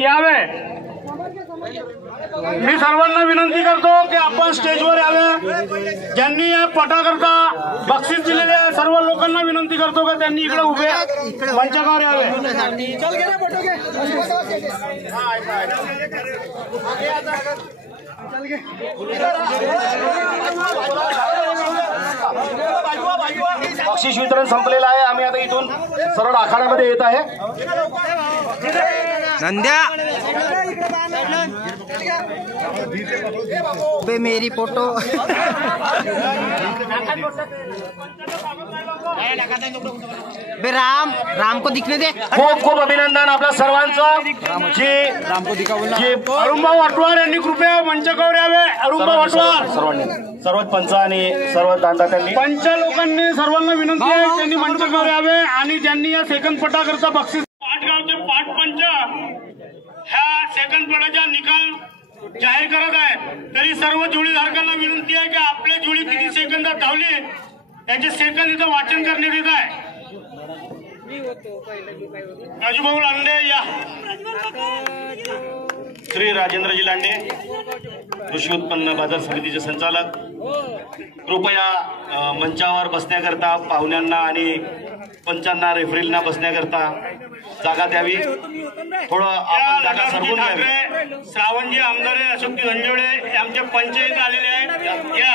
यावे। मी सर्वांना विनंती करतो की आपण स्टेजवर यावे। ज्यांनी या पटाकरता बक्षीस दिलेले सर्व लोकांना विनंती करतो की त्यांनी इकडे उभे मंचावर यावे। बक्षीस वितरण संपलेलं आहे। आम्ही आता इथून सरळ आखाड्यामध्ये येत आहे। नंद्या बे मेरी फोटो बे राम को दिखने दे। खूप खूप अभिनंदन आपल्या सर्वांचं। जे अरुणभाऊ अटवार यांनी कृपया मंचावर यावे। अरुणभाऊ अटवार सर्व पंच आणि सर्व दानदात्यांनी पंच लोकांनी सर्वांना विनंती आहे त्यांनी मंचावर यावे आणि ज्यांनी या सेकंद पटाकरता बक्षीस पाटगावचे पाटपंच ह्या सेकंद पटाचा निकाल जाहीर करत आहेत। तरी सर्व जोडीधारकांना विनंती आहे की आपले जोडी किती सेकंदात धावली याचे सेकंद इथं वाचन करण्यात येत आहे। राजूभाऊ लांडे या। श्री राजेंद्रजी लांडे कृषी उत्पन्न बाजार समितीचे संचालक कृपया मंचावर बसण्याकरता पाहुण्यांना आणि पंचांना रेफरींना बसण्याकरता जागा द्यावी। थोडं आपण जागा सरकून घ्यावी। श्रावणजी आमदार अशोकजी धंजोडे आमचे पंचायत आलेले आहेत। या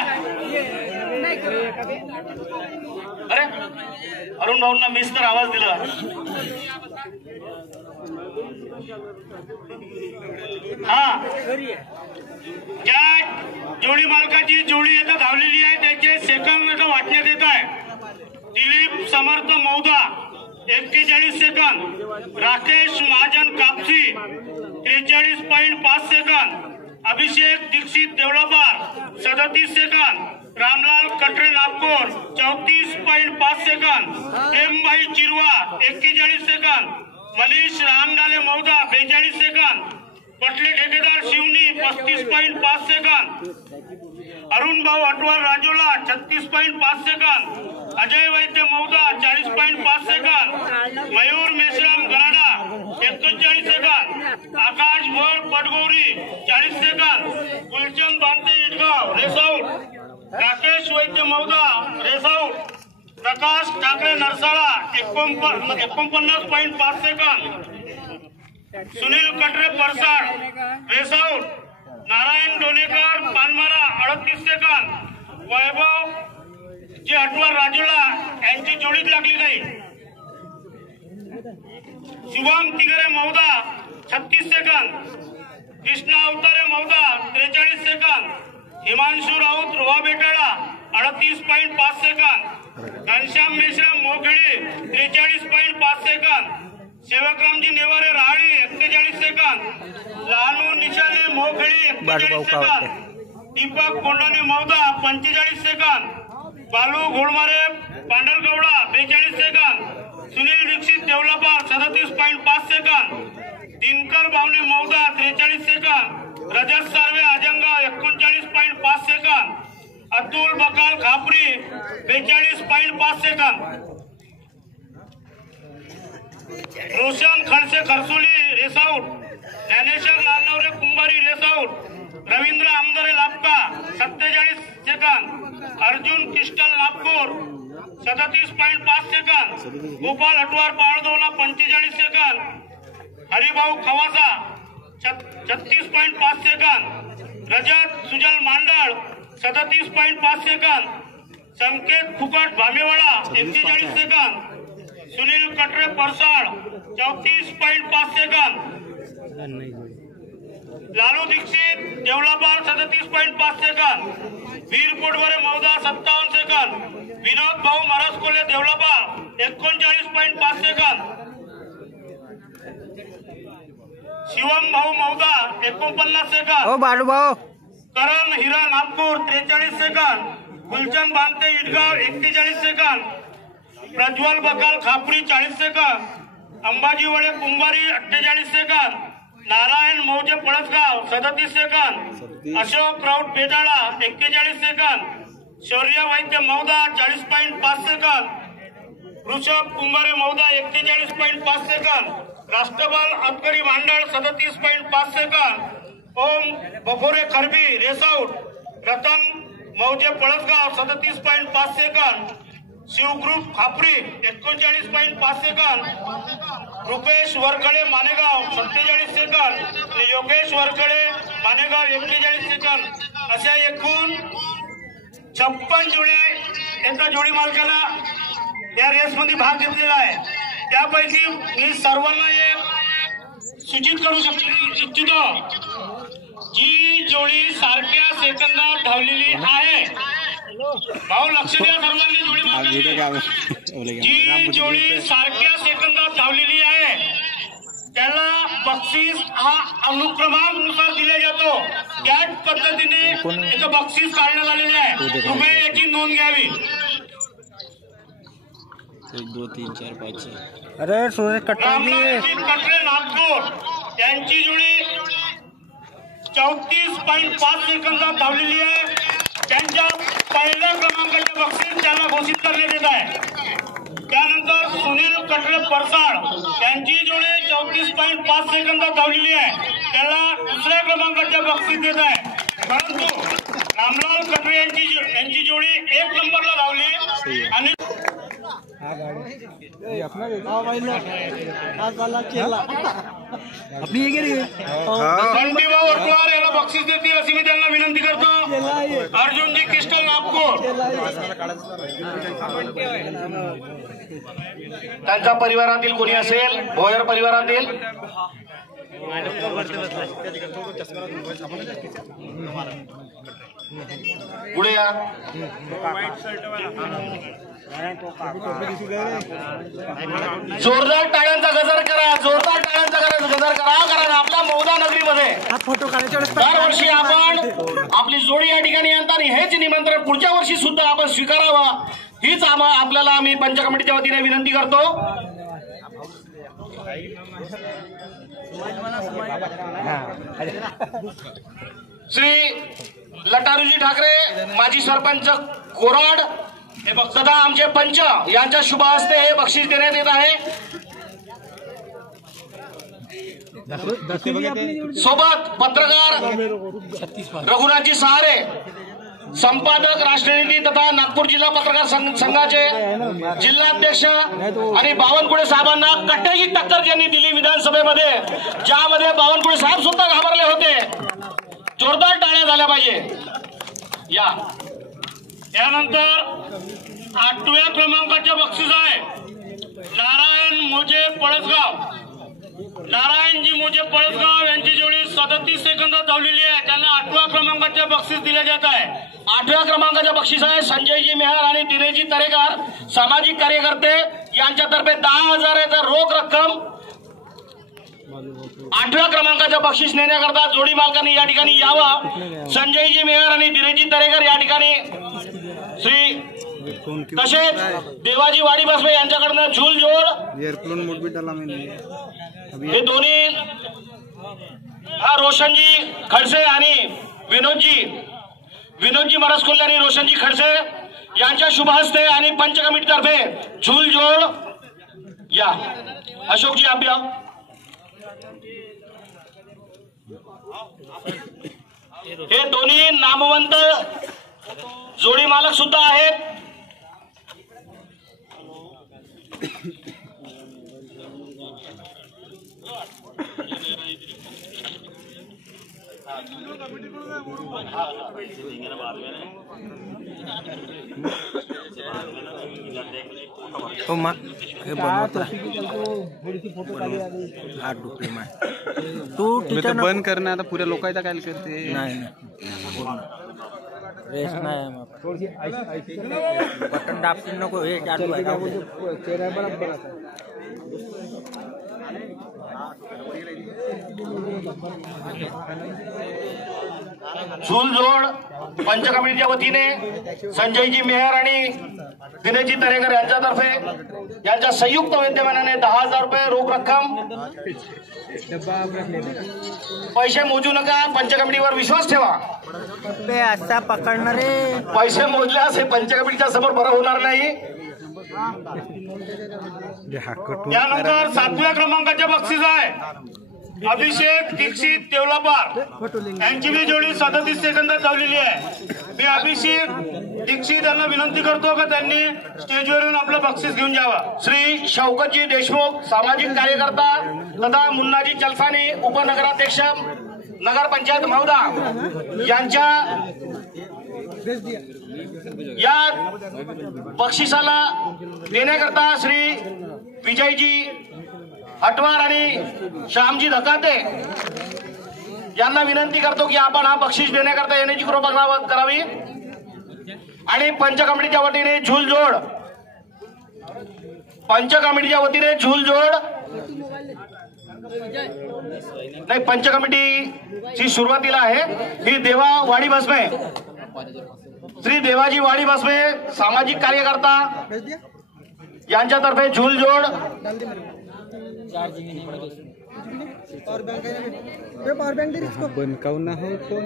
अरे अरुण भाऊंना मीच तर आवाज दिला। हा ज्या जोडी मालकाची जोडी आता धावलेली आहे त्याचे सेकंद वाटण्यात येत आहे। दिलीप समर्थ मौदा 41 सेकंद, राकेश महाजन कापसी 43.5 सेकंद, अभिषेक दीक्षित देवळापार 37 सेकंद, रामलाल कटरे नागपूर 34.5 सेकंद, प्रेमभाई चिरवा 41 सेकंद, मनीष रामडाले मौदा 42 सेकंद, पटले ठेकेदार शिवनी 35.5 सेकंद, अरुण भाऊ अटवार राजोला 36.5 सेकंद, अजय वैद्य मौदा 40.5 सेकंद, मयूर मेश्राम गराडा 41 सेकंद, आकाश भोर पटगौरी 40 सेकंद, Gulchand Bante Itgaon race out, Rakesh Vaidya Mauda race out, Prakash Thakre Narsala 49.5 second, Sunil Katre परसाड रेसाऊट, Narayan Donekar पानमारा 38 second, वैभव जी अटवार राजूला यांची जोडीच लागली नाही, शुभम तिगरे मौदा 36 सेकंद, कृष्णा अवतारे मौदा 43 सेकंद, हिमांशु राऊत रोहा बेटाळा 38.5 सेकंद, घनश्याम मेश्राम मोखेडे 43.5 सेकंद, सेवकरामजी नेवारे राहाडी 41 सेकंद, लहानू निशाने मोखेडी 41 सेकंद, दीपक कोंडाने मौदा 45 सेकंद, बालू घोडमारे पांढरगवडा 42 सेकंद, सुनील दीक्षित देवलापार 37.5 सेकंद, दिनकर बावणे मौदा 43 सेकंद, रजत सार्वे आजंगा 39.5 सेकंद, अतुल बकाल खापरी 42.5 सेकंद, रोशन खडसे खरसुली रेसाऊट, ज्ञानेश्वर नानवरे कुंभारी रेसाऊट, रवींद्र आमदारे लापका 47 सेकंद, अर्जुन किस्टल नागपूर 37.5 सेकंद, गोपाल अटवार पाळदोना 45 सेकंद, हरिभाऊ खवासा 36.5 सेकंद, रजत सुजल मांडळ 37.5 सेकंद, संकेत फुकट भामेवाडा 41 सेकंद, सुनील कटरे परसाड 34.5 सेकंद, लालू दीक्षित देवलापार 37.5 सेकंद, वीर पोटवरे मौदा 57 सेकंद, विनोद भाऊ महाराजकोले देवलापार 39.5 सेकंद, शिवम भाऊ मौदा 49 सेकंद, ओ बाळू भाऊ करण हिरा नागपूर 43 सेकंद, गुलचंद बांते इटगाव 41 सेकंद, प्रज्वल बकाल खापरी 40 सेकंद, अंबाजी वडे कुंभारी 48 सेकंद, नारायण मौजे पळसगाव 37 सेकंद, अशोक राऊत बेटाळा 41 सेकंद, शौर्य वैद्य मौदा 40.5 सेकंद, ऋषभ कुंभारे मौदा 41.5 सेकंद, राष्ट्रबल अतकरी भांडळ 37.5 सेकंद, ओम बफोरे खरबी रेसाऊट रतन मौजे पळसगाव 37.5 सेकंद, शिवग्रुप खापरी 39.5 सेकंद, रुपेश वरखडे मानेगाव 47 सेकंद आणि योगेश वरखडे मानेगाव 41 सेकंद अशा एकूण 56 जोड्या एका जोडी मालकाला या रेसमध्ये भाग घेतलेला आहे। त्यापैकी मी सर्वांना एक सूचित करू इच्छितो, जी जोडी सारख्या सेकंदात धावलेली आहे, भाऊ लक्ष द्या सर्वांनी जोडी मालकांनी, जी जोडी सारख्या सेकंदात धावलेली आहे त्याला बक्षीस हा अनुक्रमांनुसार दिला जातो। त्याच पद्धतीने याचं बक्षीस काढण्यात आलेलं आहे, कृपया याची नोंद घ्यावी। 1 2 3 4 5 अरे सूरज कटरे नागपूर यांची जोडी 34.5 सेकंदात धावलेली आहे। त्यांच्या पहिल्या क्रमांकाचे बक्षीस त्यांना घोषित करण्यात येत आहे। त्यानंतर सुनील कटरे परसाळ यांची जोडी 34.5 सेकंदात धावलेली आहे, त्याला दुसऱ्या क्रमांकाचे बक्षीस देत आहे। परंतु रामलाल कटरे यांची जोडी 1 नंबरला धावली आणि बंटीभाऊ वरकुळार याला बक्षीस देतील अशी मी त्यांना विनंती करतो। अर्जुनजी क्रिस्टल नागपूर त्यांच्या परिवारातील कोणी असेल, भोयर परिवारातील पुढे या। जोरदार टाळ्यांचा गजर करा, जोरदार टाळ्यांचा गजर करा, कारण आपल्या मौदा नगरीमध्ये दरवर्षी आपण आपली जोडी या ठिकाणी आणता आणि हेच निमंत्रण पुढच्या वर्षी सुद्धा आपण स्वीकारावा, हीच आपल्याला आम्ही पंच कमिटीच्या वतीने विनंती करतो। श्री लटारूजी ठाकरे माजी सरपंच कोराड हे तथा आमचे पंच यांच्या शुभ हस्ते हे बक्षीस देण्यात येत आहे। सोबत पत्रकार रघुनाथजी सहारे, संपादक राष्ट्रनीती तथा नागपूर जिल्हा पत्रकार संघाचे जिल्हाध्यक्ष आणि बावनकुळे साहेबांना कट्ट्याची टक्कर ज्यांनी दिली विधानसभेमध्ये, ज्यामध्ये बावनकुळे साहेब सुद्धा घाबरले होते। जोरदार टाळ्या झाल्या पाहिजे। यानंतर 8व्या क्रमांकाचे बक्षीस आहे नारायण मोजे पळसगाव, नारायणजी मोजे पळसगाव यांची जोडी 37 सेकंदात धावलेली आहे, त्यांना 8व्या क्रमांकाचे बक्षीस दिले जात आहे। 8व्या क्रमांकाचे बक्षीस आहे संजयजी मेहर आणि दिनेशजी तरेकर सामाजिक कार्यकर्ते यांच्यातर्फे 10,000 रोख रक्कम। 8व्या क्रमांकाचे बक्षीस नेण्याकरता जोडी मालकांनी या ठिकाणी यावं। संजयजी मेहर आणि दिनेशजी तरेकर या ठिकाणी श्री तसेच देवाजी वाडी बसवे यांच्याकडनं झूल जोड हे दोन्ही हा रोशनजी खडसे आणि विनोदजी मनस्कुल्ले आणि रोशनजी खडसे यांच्या शुभ हस्ते आणि पंच कमिटीतर्फे झूल जोड या। अशोकजी आप या। हे दोन्ही नामवंत जोडी मालक सुद्धा आहेत। तू बंद करणे आता पुऱ्या लोकांचा काय करते नाही रेस नाही बटन दाबून नको हे चालू आहे। झूलजोड पंच कमिटीच्या वतीने संजयजी मेहर आणि दिनेशजी तरेकर यांच्यातर्फे यांच्या संयुक्त विद्यमानाने 10,000 रुपये रोख रक्कम। पैसे मोजू नका, पंच कमिटीवर विश्वास ठेवा। असा पकडणारे पैसे मोजल्यास हे पंच कमिटीच्या समोर बरं होणार नाही। त्यानंतर 7व्या क्रमांकाचे बक्षीस आहे अभिषेक दीक्षित देवलापार यांची बी जोडी 37 सेकंदात धावलेली आहे. मी अभिषेक दीक्षित यांना विनंती करतो की त्यांनी स्टेजवरून आपलं बक्षीस घेऊन जावं. श्री शौकतजी देशमुख सामाजिक कार्यकर्ता तथा मुन्नाजी चलसानी उपनगराध्यक्ष नगरपंचायत महोदा यांच्या या बक्षिसाला देण्याकरता श्री विजयजी हटवार आणि श्यामजी धकाते यांना विनंती करतो की आपण हा बक्षीस देण्याकरता येण्याची कृपा करावी. आणि पंच कमिटीच्या वतीने झुलजोड नाही, पंच कमिटीची सुरुवातीला आहे ही देवा वाडी भस्मे श्री देवाजी वाडी भस्मे सामाजिक कार्यकर्ता यांच्यातर्फे झुलजोड बनकावना है तो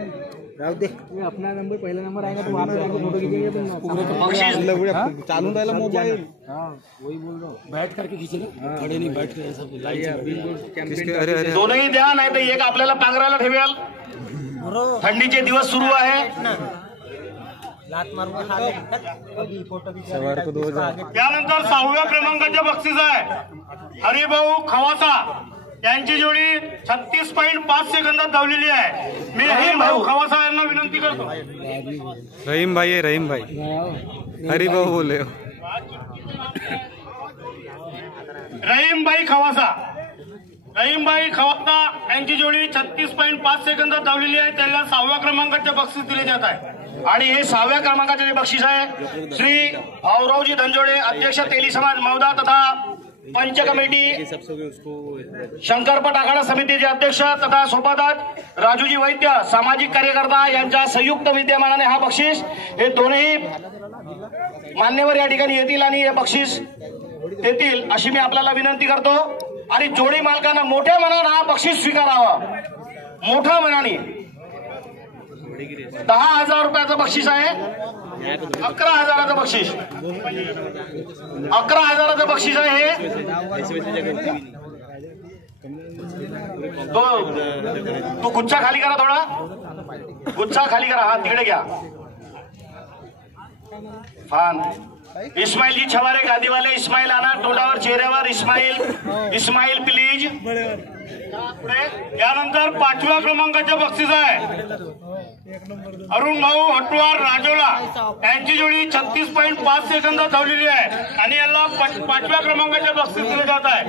राव दे अपना नंबर पहला नंबर आएगा तो वहाँ पे आके फोटो खींचेंगे. चालू राहिला मोबाईल. वही बोल रहा हूँ बैठ करके खींचे ना, खड़े नहीं बैठ के सब. अरे दोनही द्या, नाही तर एक आपल्याला पांघरायला ठेवेल. थंडीचे दिवस सुरू आहे. त्यानंतर 6व्या क्रमांकाचे बक्षीस आहे हरिभाऊ खवासा यांची जोडी 36.5 सेकंदात धावलेली आहे. मी हरिभाऊ खवासा यांना विनंती करतो. रहीम भाई है, रहीम भाई. हरिभाऊ बोले रहीमभाई खवासा यांची जोडी 36.5 सेकंदात धावलेली आहे. त्याला 6व्या क्रमांकाचे बक्षीस दिले जात आहे. आणि हे 6व्या क्रमांकाचे जे बक्षीस आहे श्री भाऊरावजी धनजोडे अध्यक्ष तेली समाज महोदा तथा पंच कमिटी शंकरपट आखाडा समितीचे अध्यक्ष तथा सोबतच राजूजी वैद्य सामाजिक कार्यकर्ता यांच्या संयुक्त विद्यमानाने हा बक्षीस हे दोन्ही मान्यवर या ठिकाणी येतील आणि हे बक्षीस देतील अशी मी आपल्याला विनंती करतो. आणि जोडी मालकांना मोठ्या मनाने हा बक्षीस स्वीकारावा. मोठ्या मनाने 10,000 रुपयाचं बक्षीस आहे. 11,000चं बक्षीस 11,000चं बक्षीस आहे हे. तो गुच्छा खाली करा, थोडा गुच्छा खाली करा. हा तिकडे घ्या. फान इस्माइलजी छवारे गादीवाले इस्माइल आना टोलावर चेहऱ्यावर इस्माइल प्लीज. यानंतर 5व्या क्रमांकाचे बक्षीस आहे अरुण भाऊ हटवार राजोला यांची जोडी 36.5 सेकंदात धावलेली आहे. आणि याला 5व्या क्रमांकाचे बक्षीस दिले जात आहे.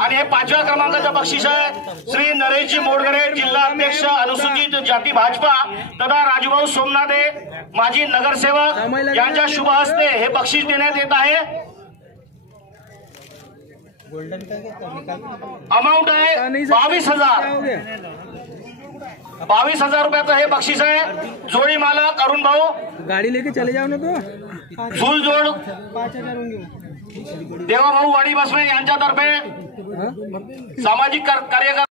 आणि हे 5व्या क्रमांकाचे बक्षीस आहे श्री नरेशजी मोडगरे जिल्हा अध्यक्ष अनुसूचित जाती भाजपा तथा राजूभाऊ सोमनाथे माजी नगरसेवक यांच्या शुभ हस्ते हे बक्षीस देण्यात येत आहे. अमाऊंट आहे 22,000 रुपयाचं हे बक्षीस आहे. जोडी मालक अरुण भाऊ गाडी लेके चले जाओ ना तो झुलजोड देवाभाऊ वाडी बसवे यांच्यातर्फे सामाजिक कार्यकर्ता